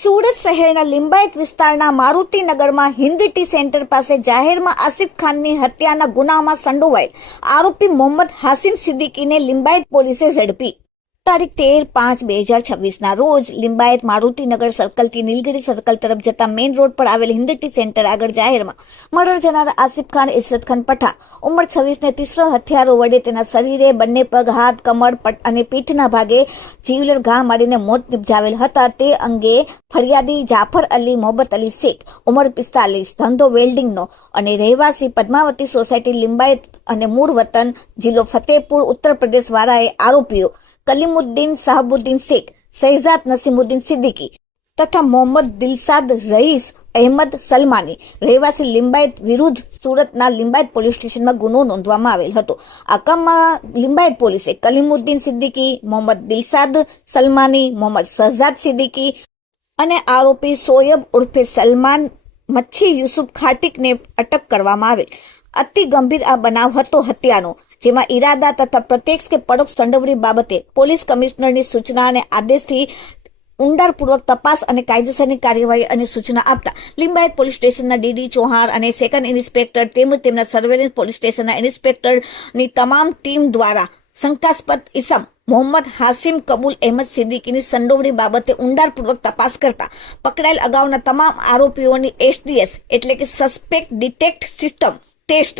સુરત શહેરના લિંબાયત વિસ્તારના મારુતિનગરમાં Hindi T centre પાસે જાહેરમાં આસિફ ખાનની હત્યાના ગુનામાં સંડોવાયેલ આરોપી મોહમ્મદ હાસિમ સિદ્દીકીને લિંબાયત પોલીસે ઝડપી. તારીખ 13/5/2026 રોજ લિંબાયત મારુતિનગર સર્કલથી નીલગિરી સર્કલ તરફ જતા મેઇન રોડ પર આવેલ હિન્દી ટી સેન્ટર આગળ જાહેરમાં મર્ડર જનાર આસિફ ખાન ઇશરત ખાન પઠાણ ઉંમર 26 ને તીસરો હથિયારો વડે તેના શરીરે બંને પગ, હાથ, કમર અને પીઠના ભાગે જીવલેણ ઘા મારીને મોત નિપજાવેલ હતા. તે અંગે ફરિયાદી જાફર અલી મોહબ્બત અલી શેખ ઉંમર 45, ધંધો વેલ્ડિંગનો અને રહેવાસી પદ્માવતી સોસાયટી લિંબાયત અને મૂળ વતન જિલ્લો ફતેહપુર ઉત્તર પ્રદેશ વાળાએ આરોપીઓ કલીમુદ્દીન સાહબુદ્દીન શેખ, શહેજાદ નસીમુદ્દીન સિદ્દીકી તથા મોહમ્મદ દિલશાદ રઈસ અહેમદ સલમાની રહેવાસી લિંબાયત વિરુદ્ધ સુરતના લિંબાયત પોલીસ સ્ટેશનમાં ગુનો નોંધવામાં આવેલ હતો. આ કામમાં લિંબાયત પોલીસે કલીમુદ્દીન સિદ્દીકી, મોહમ્મદ દિલશાદ સલમાની, મોહમ્મદ શહેજાદ સિદ્દીકી અને આરોપી સોયબ ઉર્ફે સલમાન મચ્છી યુસુફ ખાટીકને અટક કરવામાં આવેલ. અતિ ગંભીર આ બનાવ હતો હત્યાનો, જેમાં ઈરાદા તથા પ્રત્યક્ષ કે પરોક્ષ સંડોવણી બાબતે પોલીસ કમિશનરની સૂચના અને આદેશથી ઊંડાણપૂર્વક તપાસ અને કાયદેસરની કાર્યવાહી અને સૂચના આપતા લિંબાયત પોલીસ સ્ટેશનના ડીડી ચૌહાણ અને સેકન્ડ ઇન્સ્પેક્ટર તેમજ તેમના સર્વેલન્સ પોલીસ સ્ટેશનના ઇન્સ્પેક્ટરની તમામ ટીમ દ્વારા શંકાસ્પદ ઇસમ મોહમ્મદ હાસિમ કબૂલ અહેમદ સિદ્દીકીની સંડોવણી બાબતે ઊંડાણપૂર્વક તપાસ કરતા પકડાયેલ અગાઉના તમામ આરોપીઓની SDS એટલે કે suspect detect system test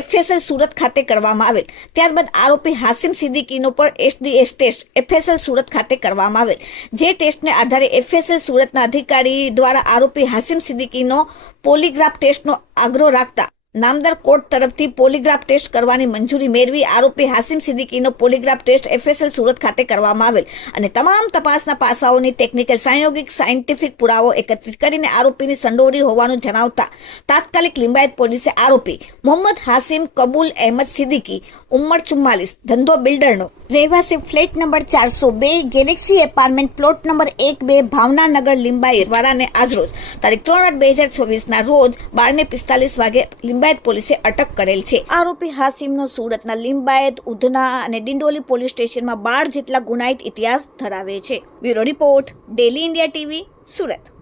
FSL Surat ખાતે કરવામાં આવેલ. ત્યારબાદ આરોપી હાસિમ સિદ્દીકીનો પણ SDS ટેસ્ટ FSL સુરત ખાતે કરવામાં આવેલ. જે ટેસ્ટને આધારે FSL સુરતના અધિકારી દ્વારા આરોપી હાસિમ સિદ્દીકીનો પોલીગ્રાફ ટેસ્ટનો આગ્રહ રાખતા નામદાર કોર્ટ તરફથી પોલીગ્રાફ ટેસ્ટ કરવાની મંજૂરી મેળવી આરોપી Hashim સિદ્દીકીનો polygraph test FSL Surat ખાતે કરવામાં આવેલ અને તમામ તપાસના પાસાઓની ટેકનિકલ, સાંયોગિક, સાયન્ટિફિક પુરાવો એકત્રિત કરીને આરોપીની સંડોવણી હોવાનું જણાવતા તાત્કાલિક લિંબાયત પોલીસે આરોપી મોહમ્મદ હાસિમ કબૂલ અહેમદ સિદ્દીકી ઉંમર 44, ધંધો બિલ્ડરનો, રહેવાસી flat number 402, galaxy apartment, plot number 1-2, Bhavnanagar, Limbayat વાળાને આજરોજ તારીખ 3/8/2026 રોજ 12:45 વાગે લિંબાયત પોલીસે અટક કરેલ છે. આરોપી હાસિમનો સુરતના લિંબાયત, ઉધના અને ડિંડોલી પોલીસ સ્ટેશનમાં 12 જેટલા ગુનાહિત ઇતિહાસ ધરાવે છે. Bureau report, daily India TV, Surat.